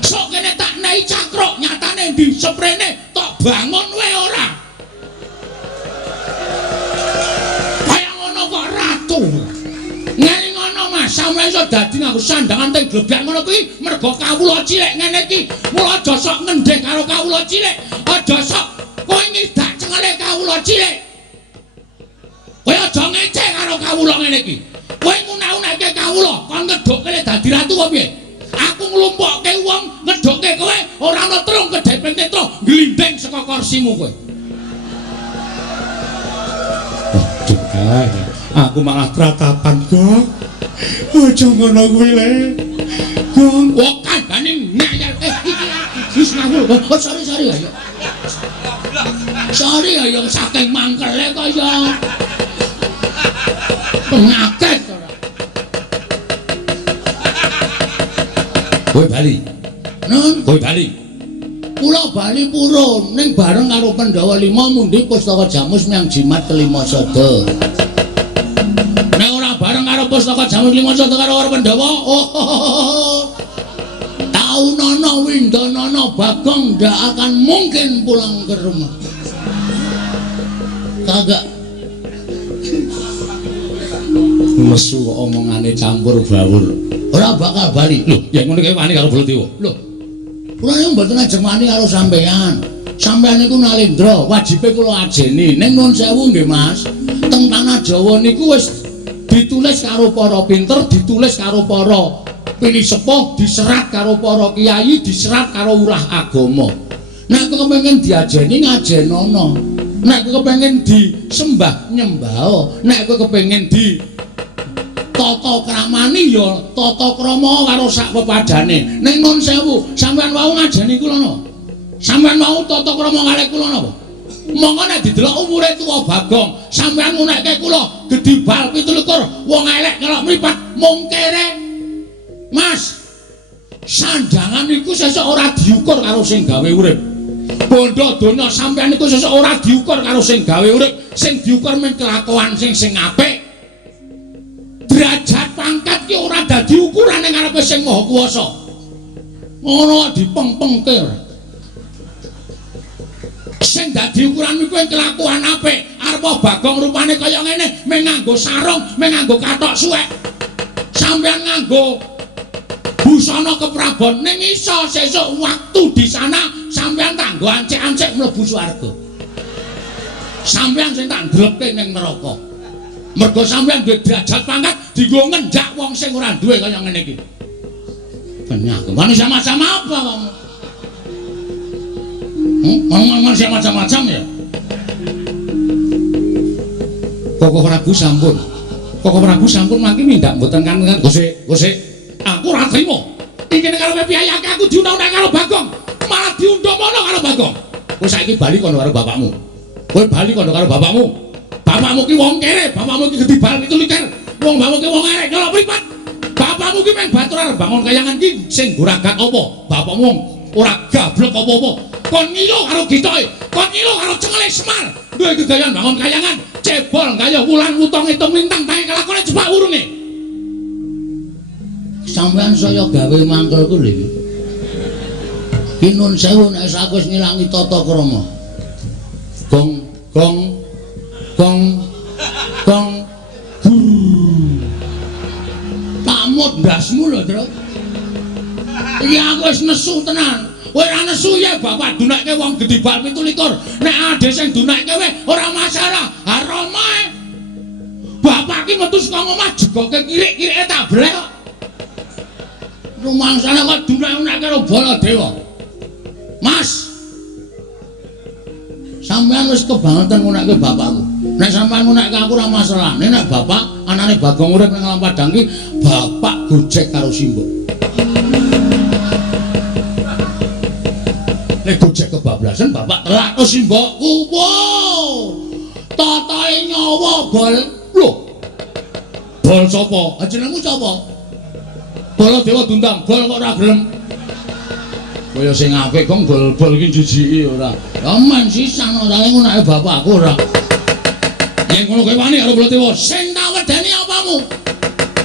Sok kene tak nehi cakruk, nyatane ndi sprene tok bangun kowe ora. Kaya ngono kok ratu. Ngene ngono Mas, sampeyan iso dadi nganggo sandangan teng glebak ngono kuwi mergo kawula cilik ngene iki. Mula aja sok ngendhek karo kawula cilik. Aja sok kowe ngidak cengele kawula cilik. Kowe aja ngecek karo kawula ngene iki. Kowe ngunak-unakke kawula, kon ngedokke dadi ratu apa piye? Aku nglumpukke wong, ngedokke kowe ora ana trung kedheping netra, glindeng saka kursimu kowe. Aku malah tratapan, Gong. Aja ngono kuwi le. Gong, kok kandhane ngayal. Iki ngawul. Oh, sorry ayo. Sorry ayo saking mangkele kaya. Penyakit ora. Kowe bali. Kowe bali. Kula bali purun ning bareng karo Pandhawa 5 mundi Pustaka Jamus miang jimat kelima sada. Nek ora bareng karo Pustaka Jamus kelima sada karo Pandhawa, Taunana Windanana Bagong ndak akan mungkin pulang ke rumah. Kagak. Mesu kok omongane campur baur. Ora bakal bali. Lho, ya ngono kae wani karo Baladewa. Lho. Kula niku mboten ajeng wani karo sampean. Sampean niku nalendra, wajibe kula ajeni. Ning nuwun sewu nggih Mas. Teng tanah Jawa niku wis ditulis karo para pinter, ditulis karo para pinisepuh, diserat karo para kiai, diserat karo ulah agama. Nek kepengin diajeni ngajenono. Nek kepengin disembah nyembah. Nek kepengin di tata kramani ya tata krama karo sak pepadane. Ning nuwun sewu, sampean wau ngajeni kula napa? Sampean wau tata krama kalih kula napa? Monggo nek didelok umure tuwa Bagong, sampean ngunekke kula gedhi bal 17, wong elek kelok mripat mung kere. Mas, sandangan iku sesuk ora diukur karo sing gawe urip. Bondo donya sampean iku sesuk ora diukur karo sing gawe urip, sing diukur men kelakuan sing apik. Derajat pangkat ki ora dadi ukurane ngarepe sing maha kuwasa. Ngono dipengpengke ora. Sing dadi ukuran iku kelakuan apik. Arep Bagong rupane kaya ngene, mung nganggo sarung, mung nganggo kathok suwek. Sampeyan nganggo busana keprabon ning iso sesuk waktu di sana sampeyan tak nggo ancek-ancek mlebu swarga. Sampeyan sing tak ndlepke ning neraka. Mergo sampeyan duwe derajat pangkat dienggo ngenjak wong sing ora duwe kaya ngene iki. Penyakit. Manusia macam apa kamu? Manusia macam-macam ya? Koko Prabu sampun. Koko Prabu sampun mangke mindak mboten kan Gusik. Aku ora trima. Iki nek karo piyayake aku diundang-undang karo Bagong, malah diundhomono karo Bagong. Kowe saiki bali kono karo bapakmu. Kowe bali kono karo bapakmu. Bapakmu ki wong kere, bapakmu ki gedhi bal 17. Wong bapakmu ki wong elek nyolok mripat. Bapakmu ki meng batur arep bangun kayangan ki sing guragak apa? Bapakmu ora gablek apa-apa. Kon ngilo karo gitoke, kon ngilo karo cengele Semar. Duwe gegayan bangun kayangan, cebol kaya wulan wutong itung lintang tangi kelakone jebak urune. Sampeyan saya gawe mangkel ku lho. Ki nun sewu nek aku wis ngilangi tata krama. Gong. Tamut ndasmu lho, Tru. Iki aku wis nesu tenan. Kowe ora nesu ya bapak dunakke wong gedhi bal 17. Nek ade sing dunakke kowe ora masalah. Haromae. Bapak ki metu saka omah jegoke kirik-kirike tak blek kok. Rumangsane kok dunak-unak karo Baladewa. Mas. Sampeyan wis kebangetan ngunakke bapakku. Nek sampean nek aku ora masalah. Nek bapak anane Bagong urip nang Padang ki bapak gojek karo Simbok. Nek gojek kebablasan bapak telak to Simbokku. Wow. Tatahe nyawa bol. Lho. Bol sapa? Jenengmu sapa? Baladewa Dundang. Bol kok ora gelem. Kaya sing apik kong bol-bol iki jijiki ora. Ya men sisan ora nek bapakku ora. Yen ngono kowe wani karo Baladewa, sing tak wedeni apamu?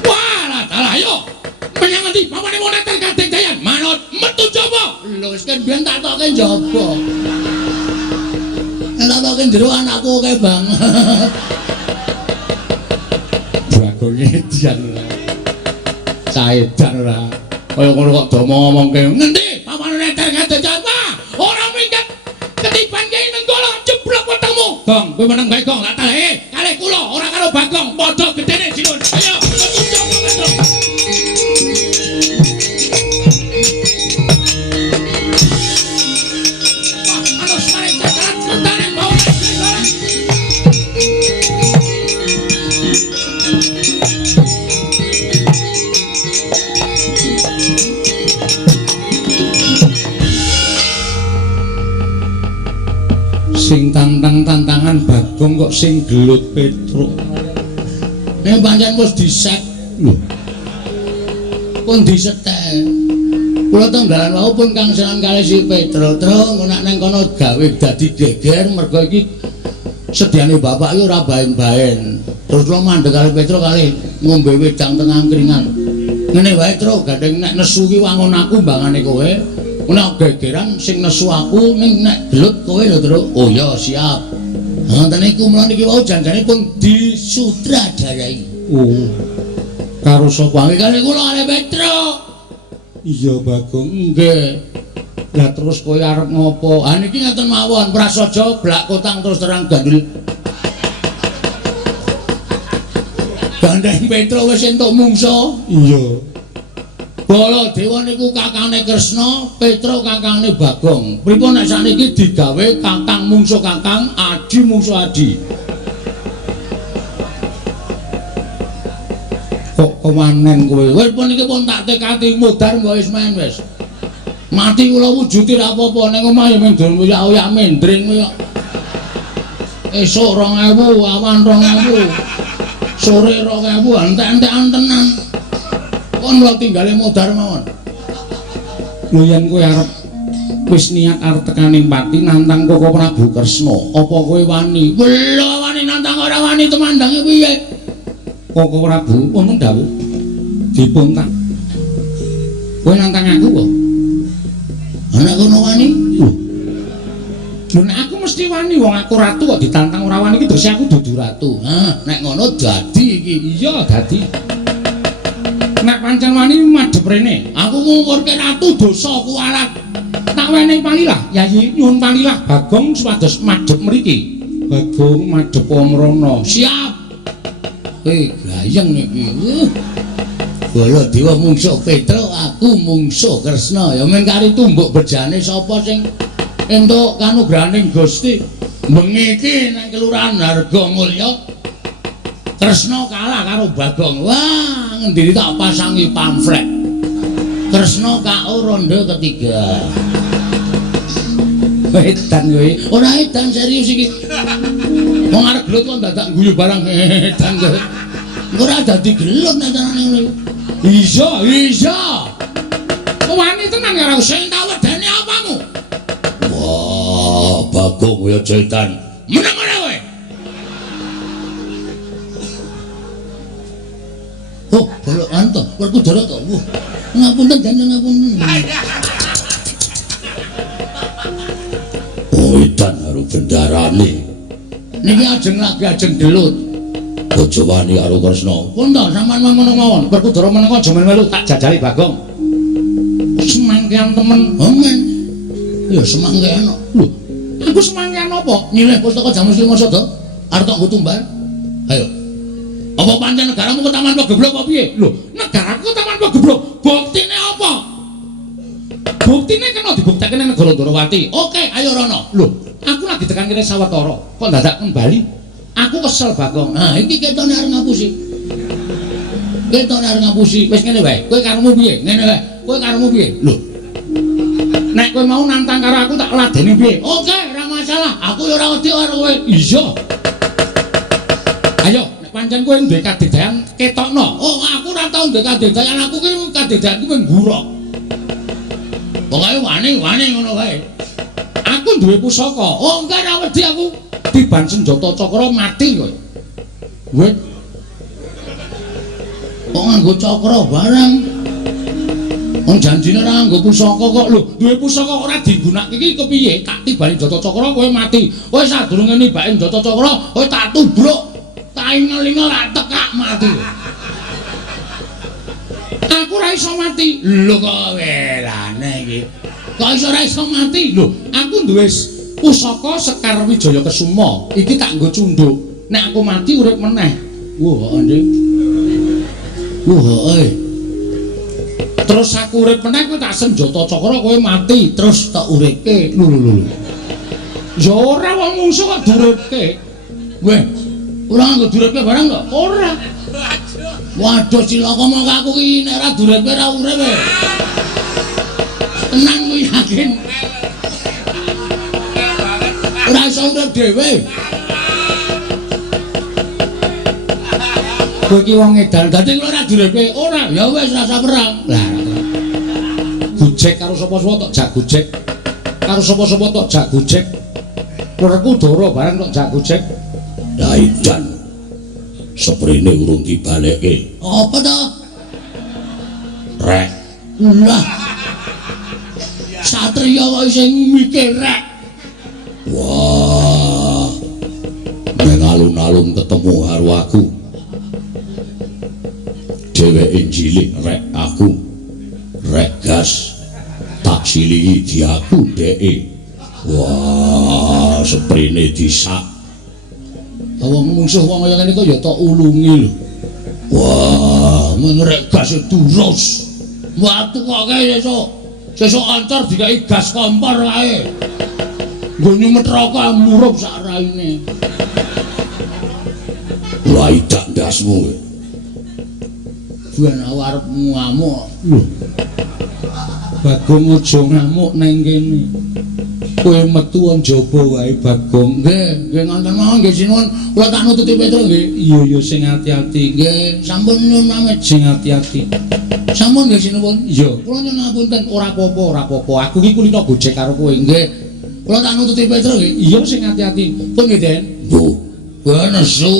Wah, dalah ayo. Menyang endi? Papane moneter Gading Dayan. Manut metu jaba. Lho wis kan biyen tak toke jaba. Tak toke jero anakku kae banget. Bagong edian ora. Caedan ora. Kaya ngono kok do ngomongke. Ngendi? Papane moneter Gading Dayan. Ora minggat. Ketiban kiai nenggala jeblok wetengmu. Gong, kowe meneng bae Gong, tak taleh. Kalih kula ora karo Bagong, padha gedene sinun. Ayo, metu jaba metro. Sing tantang-tantangan Bagong kok sing gelut Petruk. Nek pancen wis diset lho. Pun disetel. Kula tenggalan wau pun kang senan kalih si Petruk, Truk nek nang kono gawe dadi geger mergo iki sediane bapak iki ora baen-baen. Terus kula mandeg kalih Petruk kalih ngombe wedang tengah kringan. Ngene wae Truk, gandeng nek nesu ki wangun aku mbangane kowe. Nek gegeran sing nesu aku ning nek gelut kowe lho Truk. Oh ya siap. Ngoten niku mula niki wau janjane pun disutradarai. Oh. Karo sapa kali kula kalih Petruk. Iya Bagong nggih. Lah terus kowe arep ngopo? Ha niki ngaten mawon, prasaja blak kotang terus terang gandul. Gandeng Petruk wis entuk mungsuh. Iya. Baladewa niku kakangane Kresna, Petruk kakangane Bagong. Pripun nek sakniki digawe kakang mungsuh kakang, adi mungsuh adi. Kok kewanen kowe? Wis pun iki pun tak tekati mudhar wis main wis. Mati kula wujudi ra apa-apa ning omah ya mendun uyak-uyak mendring kaya. Esuk 2000, awan 2000. Sore 2000, entek-entekan tenan. Kon lho tinggale modar mawon. Lho yen kowe arep wis niat arep tekaning pati nantang Koko Prabu Kresna, apa kowe wani? Lho wani nantang ora wani temandange piye? Koko Prabu wonten dawuh dipun tak. Kowe nantang aku kok. Ana kono wani? Lho nek aku mesti wani wong aku ratu kok ditantang ora wani iki dose aku dudu ratu. Hah, nek ngono dadi iki. Iya dadi. Nek pancen wani madhep rene, aku ngungkurke ratu dosa kuwalat. Tak wenehi palilah, Yayi nyuwun palilah Bagong supados madhep mriki. Bagong madhep Pamrana. Siap. Gayeng iki. Baladewa mungsuh Petruk, aku mungsuh Kresna. Ya men kari tumbuk bejane sapa sing entuk kanugrahaning Gusti. Bengi iki nang kelurahan Hargamulya. Kresna kalah karo Bagong. Wah, ngendi tak pasangi pamflet. Kresna KO ronde ketiga. Edan kowe. Ora edan serius iki. Wong arep gelut kok dadak guyu barang edan kowe. Ora dadi gelut nek carane ngono. Iya, iya. Wani tenan karo sing tak wedeni apamu? Wah, Bagong kowe aja edan. Meneng ora kowe? Oh, bolok anto, Werkudara to. Wah, ngapunten janten ngapunten. Oh, edan karo bendarane. Niki ajeng lagi ajeng gelut. Aja wani karo Kresna. Pun to sampean ngono mawon. Werkudara meneng aja melu tak jajali Bagong. Semangkean temen. Amen. Ya semangkean. Lho, iku semangkean apa? Nyilih pustaka Jamus Lima Sada. Arep tak nggo tumbal. Ayo. Apa pancen negaramu kok taman pegeblok apa piye? Lho, negaraku kok taman pegeblok. Buktine apa? Buktine kena dibuktekake ning negara Ndarawati. Oke, ayo rono. Lho, aku lagi tekan kene sawetara. Kok dadak kembali? Aku kesel Bagong. Nah, iki ketone arep ngapusi. Ketone arep ngapusi. Wis ngene wae. Kowe karepmu piye? Ngene wae. Kowe karepmu piye? Lho. Nek kowe mau nantang karo aku tak ladeni piye? Oke, ora masalah. Aku ya ora wedi karo kowe. Iya. Ayo, nek pancen kowe duwe kadedayan ketokno. Oh, aku ora tau duwe kadedayan. Aku ki kadedayanku mung guruk. Pokoke wani ngono wae. Aku duwe pusaka. Oh, enggak ora wedi aku. Tiban senjata cakra mati kowe. Wit. Kok nganggo cakra barang? Wong janjine ora nganggo pusaka kok. Lho, duwe pusaka ora digunakake iki kepiye? Tak tibani jata cakra kowe mati. Kowe sadurunge nibake jata cakra, kowe tak tubruk. Tak ingel-ingel tak tekak mati. Aku ora iso mati. Lho kok welane iki. Kok iso ora iso mati? Lho, aku duwe pusaka Sekar Wijaya Kesuma. Iki tak nggo cundhuk. Nek aku mati urip meneh. Wah, Nding. Wah, terus aku urip meneh kowe tak senjata cakra kowe mati terus tak uripke. Lho. Ya ora wong mungsuh kok duripke. Weh, ora nggo duripke barang kok. Ora. Waduh cilaka mongko aku iki nek ora duripke ora urip. Tenang kowe yakin. Ora iso urip dhewe. Kowe iki wong edan, dadi kowe ora duripke. Ora, ya wis rasa perang. Lah. Gujek karo sapa-sapa tok jak gujek. Karo sapa-sapa tok jak gujek. Werkudara barang tok jak gujek. Lah edan. Seprene urung dibalekke. Apa to? Rek. Lah. Satriya kok isih mikir rek. Wah. Nek alun-alun ketemu karo aku. Dheweke cilik rek aku. Rek gas. Tak silihi diaku dheke. Wah, seprene disak. Wong mungsuh wong kaya ngene kok ya tok ulungi lho. Wah, mung rek gas durus. Watu kok kae sesuk ancar dikai gas kompor wae. Nggo nyumet rokok murup sak raine. Lah idak ndasmu kowe. Ben arep ngamuk. Lho. Bagong aja ngamuk nang kene. Kowe metu njaba wae Bagong. Nggih ngoten mawon nggih sinuwun. Kula tak nututi Petro nggih. Iya sing ati-ati. Nggih, sampun nyuwun pamit sing ati-ati. Sampun nggih sinuwun. Iya, kula nyuwun ngapunten ora apa-apa. Aku iki kulino gojek karo kowe nggih. Kula tak nututi Petro nggih. Iya sing ati-ati. Pun nggih, Den. Lho, nesu.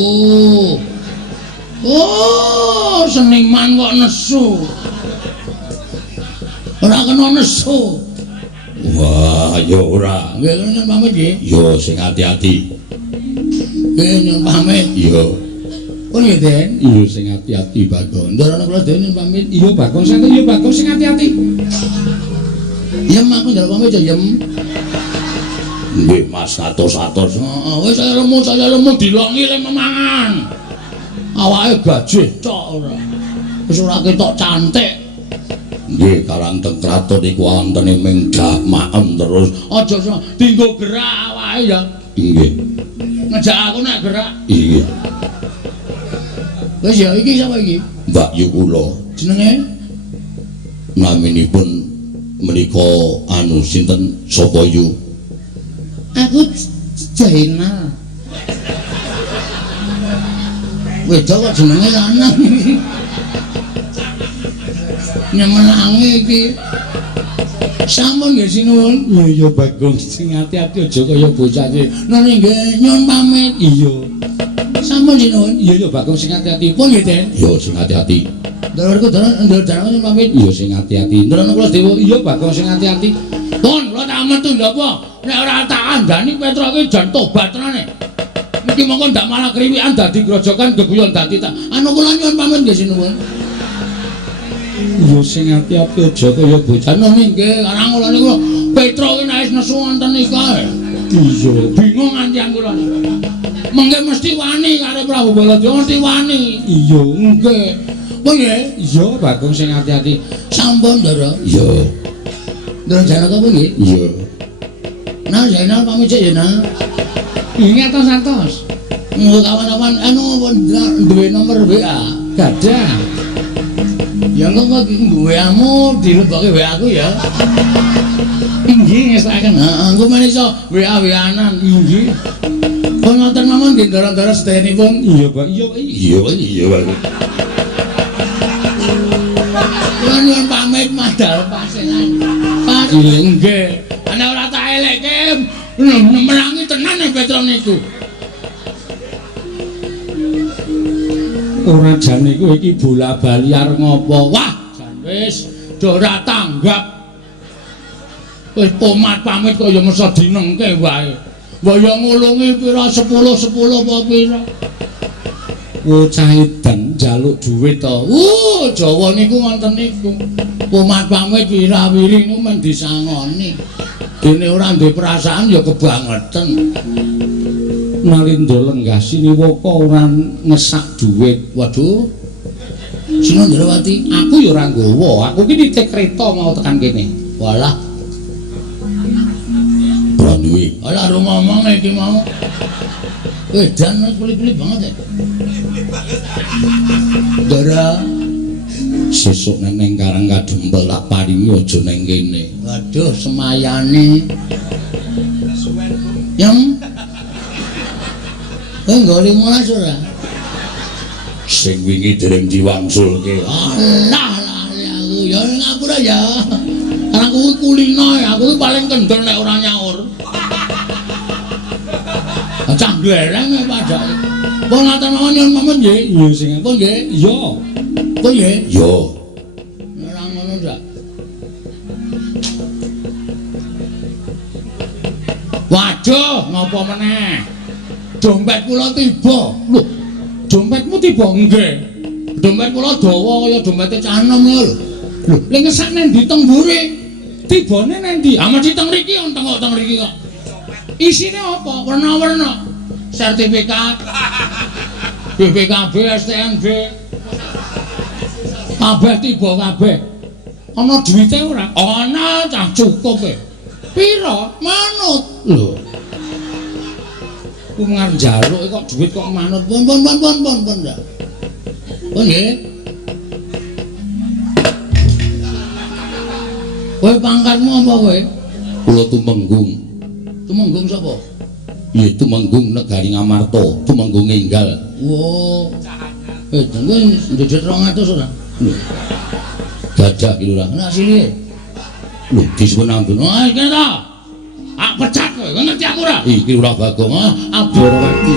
Oh, seniman kok nesu. Ora kena nesu. Wah, ya ora. Nggih, nyuwun pamit nggih. Ya sing ati-ati. Nggih, nyuwun pamit. Iya. Pun nggih, Den. Iya sing ati-ati, Bagong. Ndarane kula dhewe nyuwun pamit. Iya, Bagong sing iya Bagong sing ati-ati. Yem aku njaluk pamit ya, Yem. Nggih, Mas, atos-atos. Heeh, wis saya lemu dilongi le memangan. Awake gajih cok ora. Wis ora ketok cantik. Nggih, Karang Tengkraton iku wonten ing minggat maem terus. Aja dinggo gerak awake ya. Nggih. Ngejak aku nek gerak. Iya. Wis ya iki sapa iki? Mbak Yu kula. Jenenge? Naminipun menika anu sinten sapa Yu? Aku Jainal. Wedok kok jenenge lanang. Nyemenangi iki. Sampun nggih sinuwun. Iya Bagong sing ati-ati aja kaya bocah iki. Nggih nggih nyuwun pamit. Iya. Sampun sinuwun. Iya Bagong sing ati-ati. Pun nggih, Den. Iya sing ati-ati. Ndorku ndorane nyuwun pamit. Iya sing ati-ati. Ndrono kula dewa. Iya Bagong sing ati-ati. Pun kula tak metu lho apa? Nek ora tak andani Petro iki jan tobat tenane. Iki mongko ndak malah kriwikan dadi grojokan geguyon dadi tak. Anu kula nyuwun pamit nggih sinuwun. Iya sing ati-ati aja kaya bocah nggih karang kula niku Petro ki nek nesu wonten iki kae. Iya, bingung antian kula niku. Mengke mesti wani karo Prabu Baladya mesti wani. Iya, nggih. Apa nggih? Iya, Bagong sing ati-ati. Sampun, Ndara. Iya. Ndara jarak apa nggih? Iya. Nah, Zainal pamit sik ya, Nah. Ini atos-atos. kawan-kawan anu duwe nomor WA. Gadah. Ya engko WA-mu dilebokke WA aku ya. Inggih ngesaken. Heeh, engko men iso WA-WA-anan. Inggih. Pun ngoten mawon nggih ndara-ndara sedayanipun. Iya, Pak. Iya, Pak. Kula nyuwun pamit madal paselan. Pak nggih. Ana ora tak elekke menangi tenan Petron niku. Ora jan niku iki bola-bali arep ngopo? Wah, jan wis do ora tanggap. Wis pomat pamit kaya mesa dinengke wae. Waya ngulungi pira 10 apa pira. Cah edan njaluk dhuwit to. Jawa niku ngoten niku. Pomat pamit wirawiri niku men disangoni. Dene ora duwe perasaan ya kebangetan. Nalindo lenggah siniwaka ora ngesak dhuwit. Waduh. Sinandrawati, Aku ya ora nggawa. Aku ki nitih kreta mau tekan kene. walah. Branduwe. Alah rumah-rumah iki mau. Dan kulit-kulit banget ya. Dara Sesuk neng Karang Kadempel tak paringi aja neng kene. waduh semayane. Yang enggak 15 ora. Sing wingi dereng diwangsulke. Alah aku ya ngapura ya. Karena aku kulino ya, aku paling kendel nek ora nyaur. Cah glereng padake. Pun ngaten mawon nyuwun pamit nggih. Iya sing Pun nggih. iya. Pun nggih. Iya. Ora ngono ndak. Waduh, napa meneh? Dompet kula tiba. Lho, dompetmu tiba nggih. Dompet kula dawa kaya dompete cah enom lho. Lho, lha ngesak nang ndi teng mburi? Tibane nang ndi? Ah mesti teng mriki teng mriki kok. Isine apa? Warna-warna. Sertifikat BPKB, STNB. Kabeh tiba kabeh. Ana duwite ora? Ana cah cukup e. Pira? Manut. Lho. Ku ngarep njaluk kok duit kok manut. Pun ndak. Pun nggih. Kowe pangkatmu apa kowe? Kula Tumenggung. Tumenggung sapa? Iya Tumenggung Negari Ngamarta, Tumenggung Enggal. Wo. Dengko ndedet 200 ora? Lho. Gadah ki ora. Ana asile. Lho, disuwun ampun. Oh, iki ta. Ah pecat kowe, ngerti aku ora? Iki ora Bagong. Abdurwati.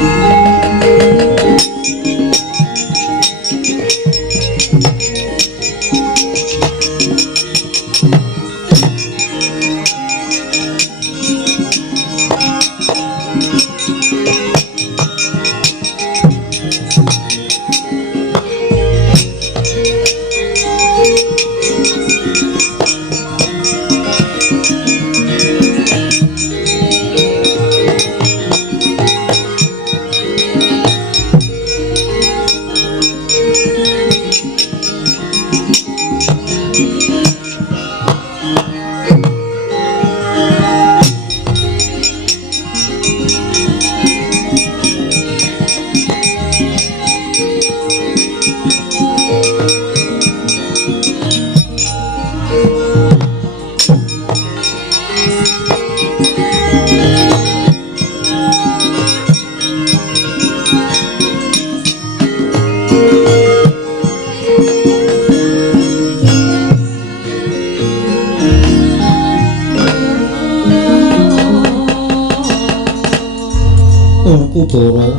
Kudara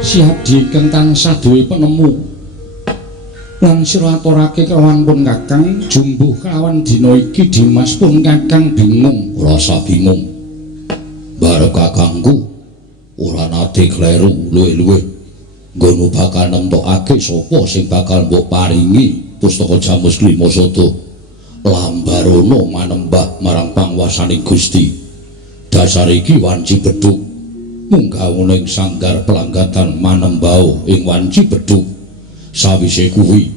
siap dikeng tansah duwe penemu lan sira aturake kelawan pun Kakang jumbuh kelawan dina iki Dimas pun Kakang bingung Rasa bingung. Barep kakangku ora nate kleru luwe-luwe. Nggono bakal nemtokake sapa sing bakal mbok paringi pustaka Jamus Klima Sada. Lambarono manembah marang pangwasaning Gusti. Dasar iki wanci bedhug. Munggahing sanggar pelanggatan manembau ing wanci bedhug. Sawise kuwi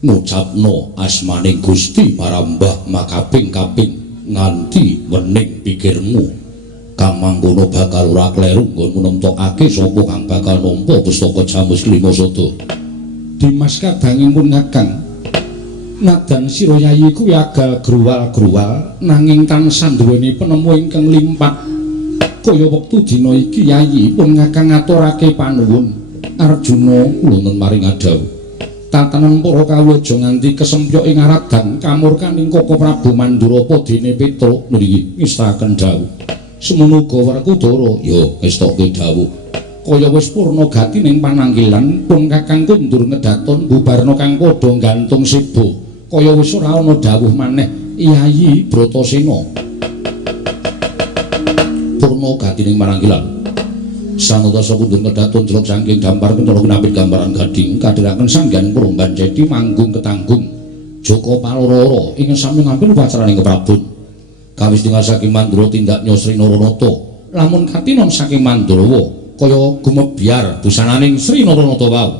ngucapno asmaning Gusti marambah makaping-kaping nganti wening pikirmu kang mangkono bakal ora kleru nggonmu nemtokake sapa kang bakal nampa pustaka Jamus Klima Sada. Dimas kadangipun Kakang, nadan sira Yayi kuwi agal gruwal-gruwal nanging tansah nduweni penemu ingkang limpat. Kaya wektu dina iki Yayi pun Kakang ngaturake panuwun Arjuna kula maring adhawu. Tatanan para kawula aja nganti kesempyok ing aradang kamurkaning Koko Prabu Mandura dene Petruk mriki ngestaken dawuh. Semono uga Werkudara ya ngestokke dawuh. Kaya wis purna gati ning pananggilan pun Kakang kundur ngedaton bubarna kang padha gantung sibo. Kaya wis ora ana dawuh maneh Yayi Bratasena. Purna gati ning pananggilan sanutasa kundur ngedaton jelek saking dampar kentara kinapit gambaran gading kadhiraken sanggan Promban Cedi manggung ketanggung Joko Palororo ing sami ngampil pacaraning keprabun kawis tinggal saking Mandura tindak nyosri Naranata lamun katinon saking Mandurawa kaya gumebyar busananing Sri Naranata wau.